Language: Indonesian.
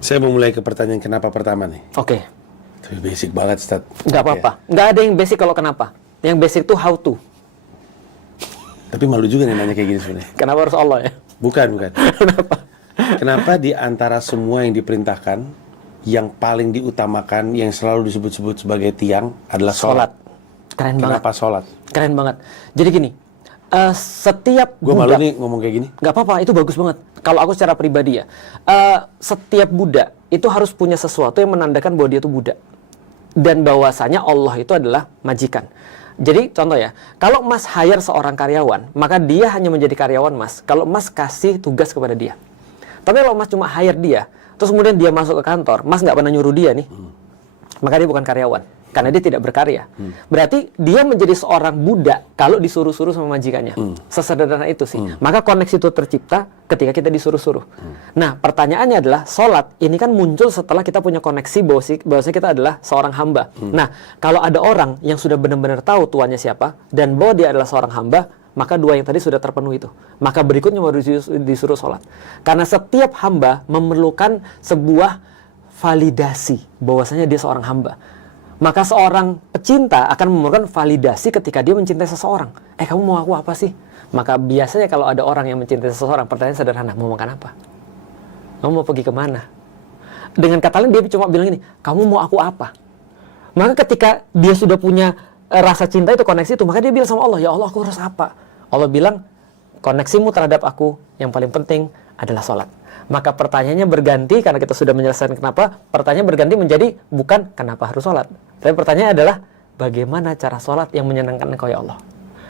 Saya mau mulai ke pertanyaan kenapa pertama nih. Oke. Tapi basic banget, Ustaz. Nggak apa-apa. Nggak ada yang basic kalau kenapa. Yang basic itu how to. Tapi malu juga nih nanya kayak gini sebenarnya. Kenapa harus Allah ya? Bukan. Kenapa? Kenapa di antara semua yang diperintahkan, yang paling diutamakan, yang selalu disebut-sebut sebagai tiang adalah sholat? Keren banget. Kenapa sholat? Keren banget. Jadi gini, setiap Gue malu budak, nih ngomong kayak gini. nggak apa-apa, itu bagus banget. Kalau aku secara pribadi ya, setiap budak itu harus punya sesuatu yang menandakan bahwa dia itu budak. Dan bahwasanya Allah itu adalah majikan. Jadi contoh ya, kalau Mas hire seorang karyawan, maka dia hanya menjadi karyawan Mas kalau Mas kasih tugas kepada dia. Tapi kalau Mas cuma hire dia, terus kemudian dia masuk ke kantor, Mas nggak pernah nyuruh dia nih, maka dia bukan karyawan. Karena dia tidak berkarya. Berarti dia menjadi seorang budak kalau disuruh-suruh sama majikannya. Sesederhana itu sih. Maka koneksi itu tercipta ketika kita disuruh-suruh. Nah, pertanyaannya adalah, sholat ini kan muncul setelah kita punya koneksi bahwasanya kita adalah seorang hamba. Nah, kalau ada orang yang sudah benar-benar tahu tuannya siapa, dan bahwa dia adalah seorang hamba, maka dua yang tadi sudah terpenuhi itu. Maka berikutnya baru disuruh sholat. Karena setiap hamba memerlukan sebuah validasi bahwasanya dia seorang hamba. Maka seorang pecinta akan memerlukan validasi ketika dia mencintai seseorang. Kamu mau aku apa sih? Maka biasanya kalau ada orang yang mencintai seseorang, pertanyaan sederhana, mau makan apa? Kamu mau pergi kemana? Dengan kata lain dia cuma bilang ini, kamu mau aku apa? Maka ketika dia sudah punya rasa cinta itu, koneksi itu, maka dia bilang sama Allah, ya Allah aku harus apa? Allah bilang, koneksimu terhadap aku yang paling penting adalah sholat. Maka pertanyaannya berganti, karena kita sudah menyelesaikan kenapa, pertanyaan berganti menjadi bukan kenapa harus sholat. Tapi pertanyaannya adalah, bagaimana cara sholat yang menyenangkan engkau ya Allah?